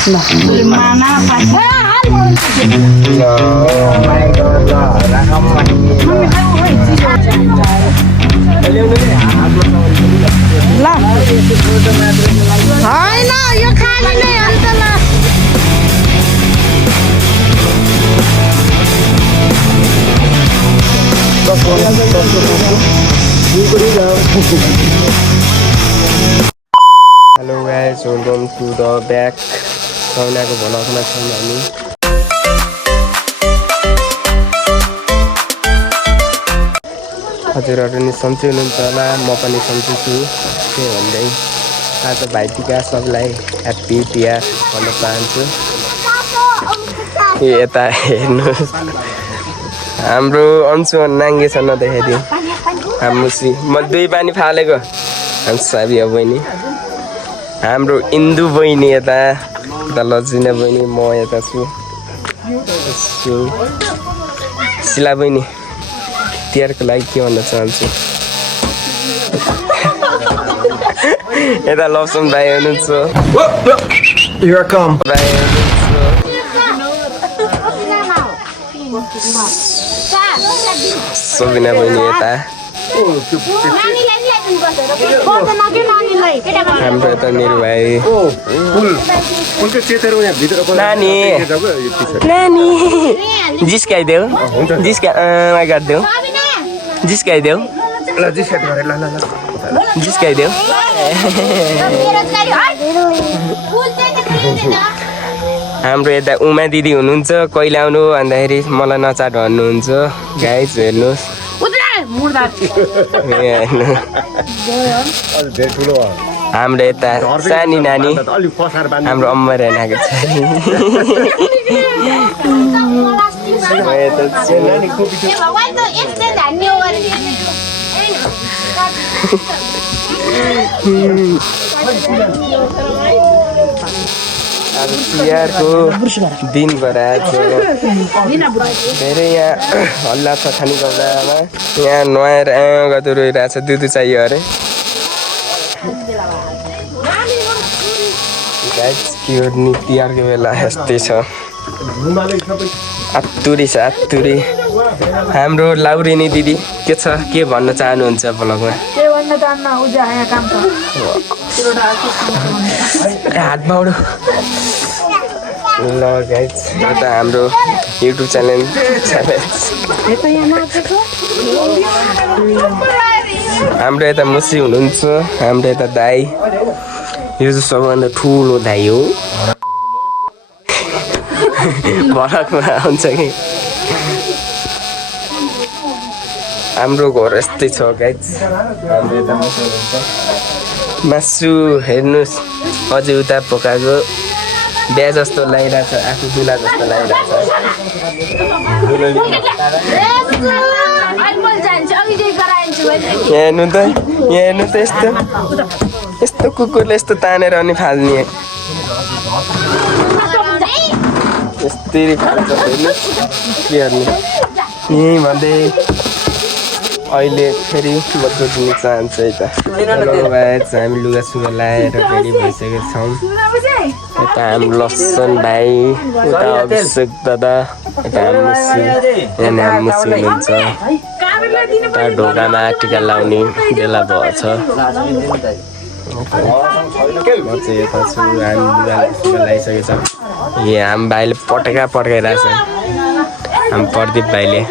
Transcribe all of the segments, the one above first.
Hello guys, welcome to the back. Saunako भ्लगमा छौँ हामी। हजुरहरू नि सन्चै हुनुहुन्छ होला, म पनि सन्चै छु। के भन्दै आज भाइटिका सबलाई ह्याप्पी तिहार भन्न चाहन्छु। यता हेर्नुहोस् हाम्रो अन्सु नाङ्गे छ नदेखाइदिउँ। हामुसी म दुई पानी फालेको हाम्रो साबिया बहिनी, हाम्रो इन्दु बहिनी यता लजिना बहिनी, म यता छु। शिला बहिनी तिहारको लागि के भन्न चाहन्छु? यता लप्सन भाइ हुनुहुन्छ, सबिना बहिनी यता, हाम्रो यता निरु भाइ, नानी नानी जिस्काइदेऊ, जिस्काइदेऊ, जिस्काइदेऊ, जिस्काइदेऊ। हाम्रो यता उमा दिदी हुनुहुन्छ, कहिले आउनु भन्दाखेरि मलाई नचाट भन्नुहुन्छ। गाइज हेर्नुहोस् हाम्रो यता सानी नानी, हाम्रो अम्मा रहेन छ। अब तिहारको दिन भएर धेरै यहाँ हल्ला छ खाने गौडामा। यहाँ नुहाएर गतो रोइरहेछ, दुध चाहियो अरे। तिहारको बेला यस्तै छ, आत्तुरी छ आत्तुरी। हाम्रो लाउरिनी दिदी के छ, के भन्न चाहनुहुन्छ भ्लगमा? हात बाउडो ल गाइज, यता हाम्रो युट्युब च्यानल हाम्रो यता मुसी हुनुहुन्छ, हाम्रो यता दाई, यो चाहिँ सबभन्दा ठुलो दाई हो। भलकमा आउँछ कि हाम्रो घर यस्तै छ गाइज। हाम्रो यता मासु हुन्छ, मासु हेर्नुहोस् अझै उता पकाएको बिहा जस्तो लागिरहेछ, आफू दुला जस्तो लागिरहेछ। यहाँ हेर्नु त, यहाँ हेर्नु त, यस्तो यस्तो कुकुरले यस्तो तानेर अनि फाल्ने, यस्तै फाल्छ। हेर्नुहोस् के गर्ने यहीँ भन्दै अहिले फेरि म जोड्नु चाहन्छु यता। हामी लुगासुगा लाएर फेरि भइसकेको छौँ। यता हाम्रो लसन भाइ, उता अभिषेक दादा, यता मुसी, यहाँ मुसी हुनुहुन्छ। यता ढोकामा टिका लाउने बेला भएछ। म चाहिँ यता छु, हामी लुगा लगाइसकेको छ। यहाँ हाम्रो भाइले पटेका पड्काइरहेछ, हाम्रो प्रदीप भाइले।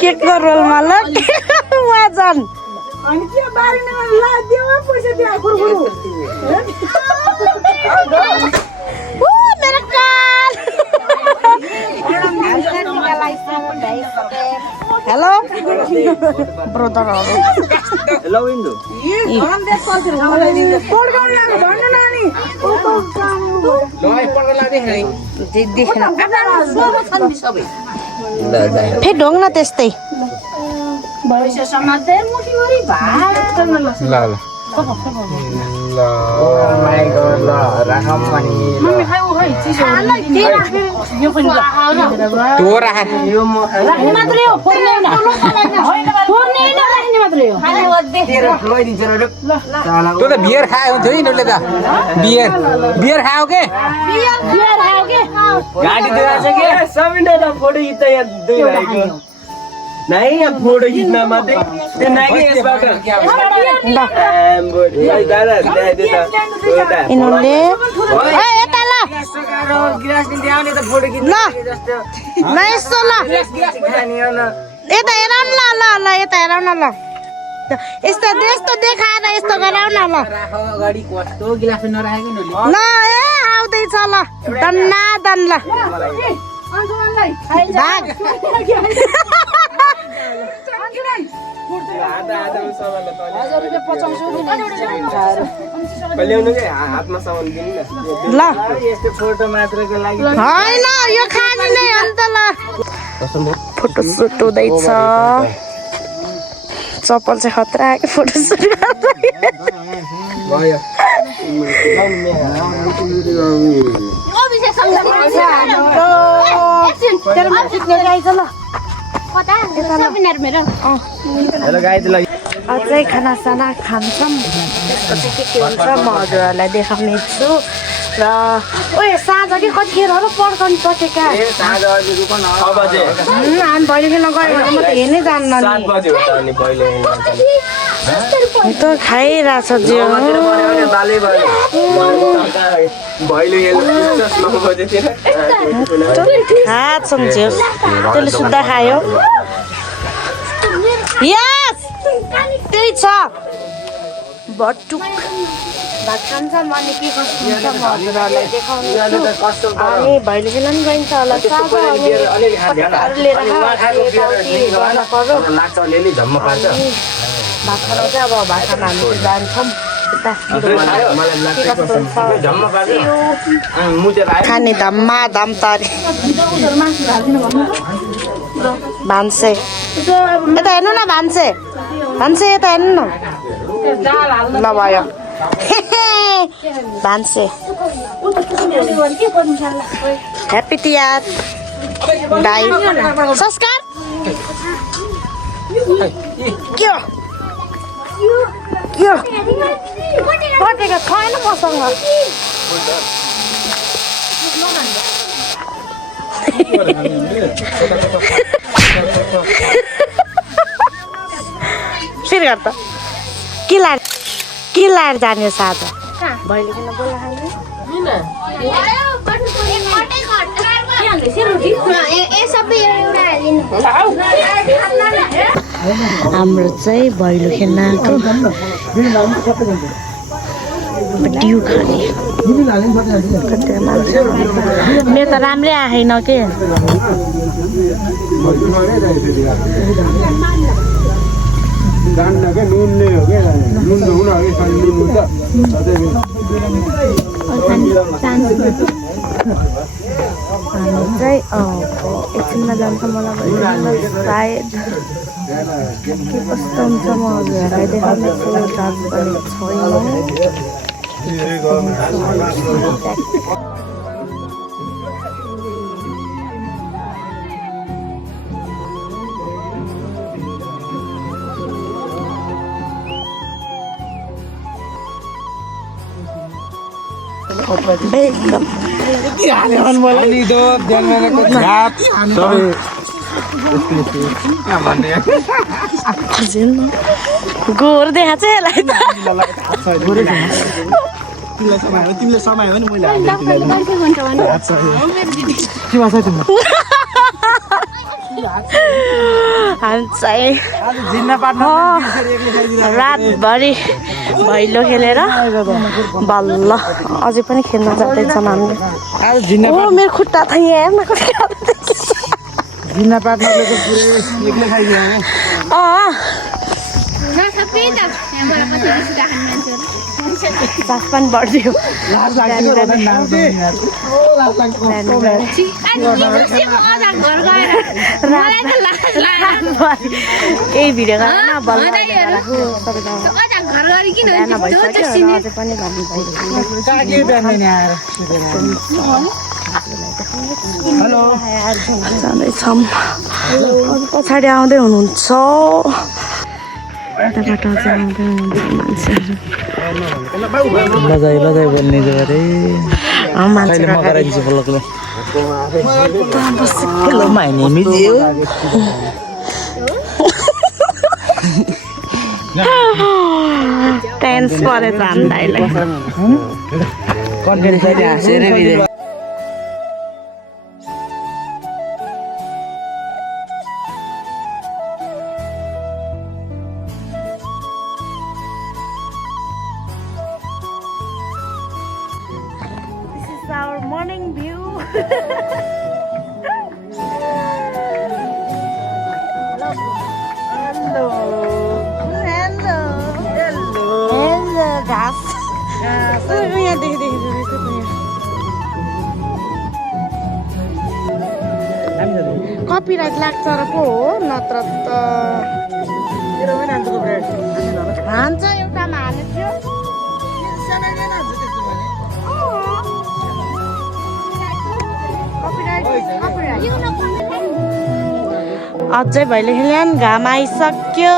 केकको रोलमा ल वाजन अनि के बारीमा ला देऊ पैसा दिए गुरु मेरो काल हेलो ब्रदरहरु हेलो विन्दु फेरि ढोङ न त्यस्तै तँ त बियर खायो हुन्थ्यो यिनीहरूले त बियर खायो के गाडी दिइरहेछ के सबैजना फोटो खिच्छ यहाँ दुई भाइको नाइ यहाँ फोटो खिच्न मात्रै त्यो नाइ यसबाट दादा ल्याइदियो त यिनीहरूले यता ल ल यस्तो ल यता हेर न ल ल यता हेर न ल यस्तो यस्तो देखाएर यस्तो गराउ न ल ल ए आउँदैछ ल दन्ना दन ल भाग हातमा सामान दिनु ल फोटो मात्रको लागि होइन यो खाने नै अन्त ल फोटो सुट हुँदैछ चप्पल चाहिँ खतरा आयो फोटो सुट भयो हेलो गाइज ल अझै खानासाना खान्छौँ त्यसपछि के हुन्छ म हजुरहरूलाई देखाउने छु र ओए साँझ कि कतिखेर हो र पड्काउनु पटेका हामी भैलो खेल्न गयो भने म त हेर्नै जान्न नि त खाइरहेछ जिउ खान्छौँ जिउ त्यसले सुत्दा खायो यस त्यही छ भट्टुक भात खान्छौँ अनि के कस्तो हुन्छ म हजुरहरूलाई देखाउने छु अनि भैलो खेल्न पनि गइन्छ होला साँझ लिएर यताउति गर्न पर्यो भात खान चाहिँ अब भात खान हामी जान्छौँ खाने धम्मा धम तरी भान्से यता हेर्नु न भान्से भान्से यता हेर्नु न ल भयो भान्से ह्याप्पी तिहार दाइ संस्कार के पटेको छैन मसँग फेरि गर त के लाएर जाने साँझ भैलो किन बोला हाम्रो चाहिँ भैलो खेल्न आएको डिउ खाने मेरो त राम्रै आएन के हामी चाहिँ एकछिनमा जान्छ मलाई सायद के कस्तो हुन्छ म हजुरहरूलाई देखाउने छु डान्स पनि छैन गोर देखा चाहिँ तिमीलाई समायो भने मैले हामी चाहिँ रातभरि भैलो खेलेर बल्ल अझै पनि खेल्न जाँदैछौँ हामीले ओ मेरो खुट्टा त यहाँ सास पनि बढ्यो यही भिडियो गरेर बल्ल पनि जाँदैछौँ पछाडि आउँदै हुनुहुन्छ यताबाट चाहिँ आउँदै हुनुहुन्छ मान्छेहरू लजाइ बोल्ने गरे मान्छेहरू हेलो माय नेम इज यु टेन्स परेछ हामी दाइलाई कन्टेन्ट चाहिँ हाँसेर video our morning view. Hello. Gas. यहाँ देखि कपिराइट लाग्छ र पो हो नत्र त हान्छ एउटामा हालेको थियो अझै भैलो खेल्यौँ घाम आइसक्यो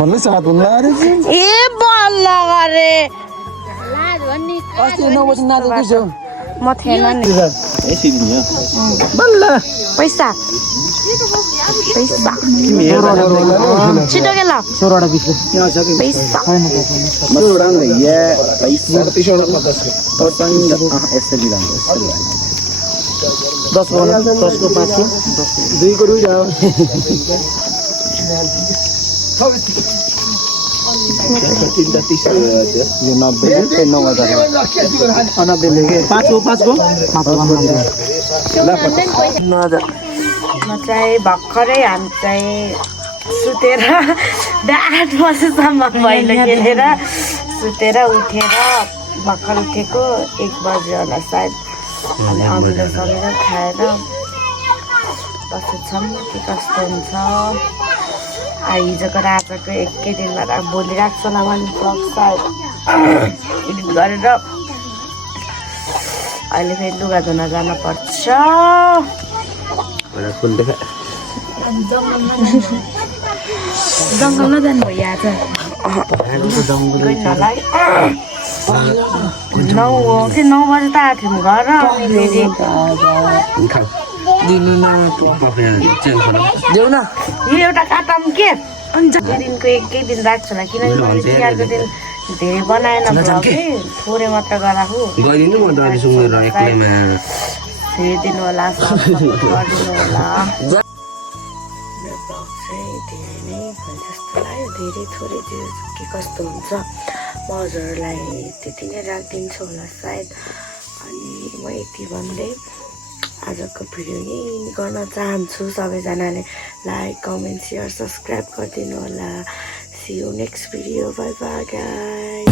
भन्नुहोस् हात भन्नु ए बल्ल गरे अस्ति 9 बजे नाचेको छु म थिएन नि बल्ल पैसा छिटो के ल 16 20 पैसा दस को 5 2 को रुई जाओ यो 90 5 को म चाहिँ भर्खरै हामी चाहिँ सुतेर 8 बजेसम्म भैलो खेलेर सुतेर उठेर भर्खर उठेको 1 बजे होला सायद अनि अमिलो समिलो खाएर बसेछौँ के कस्तो हुन्छ हिजोको र आजको एकै दिनमा भोलि राख्छ होला भने ब्लग सायद एडिट गरेर अहिले फेरि लुगा धुन जानुपर्छ जङ्गलमा जानुभयो आज 9 हो कि 9 बजे त आएको थियौँ घर अनि फेरि देऊ न यो एउटा काटम के अनि दिनको एकै दिन राख्छु होला किनकि मैले तिहारको दिन धेरै बनाएन कि थोरै मात्र गराएको हेरिदिनु होला गरिदिनु होला मेरो ब्लग चाहिँ धेरै नै भने जस्तो लाग्यो धेरै थोरै त्यो के कस्तो हुन्छ म हजुरहरूलाई त्यति नै राखिदिन्छु होला सायद अनि म यति भन्दै आजको भिडियो यही गर्न चाहन्छु सबैजनाले लाइक कमेन्ट सेयर सब्सक्राइब गरिदिनु होला see you next video bye bye guys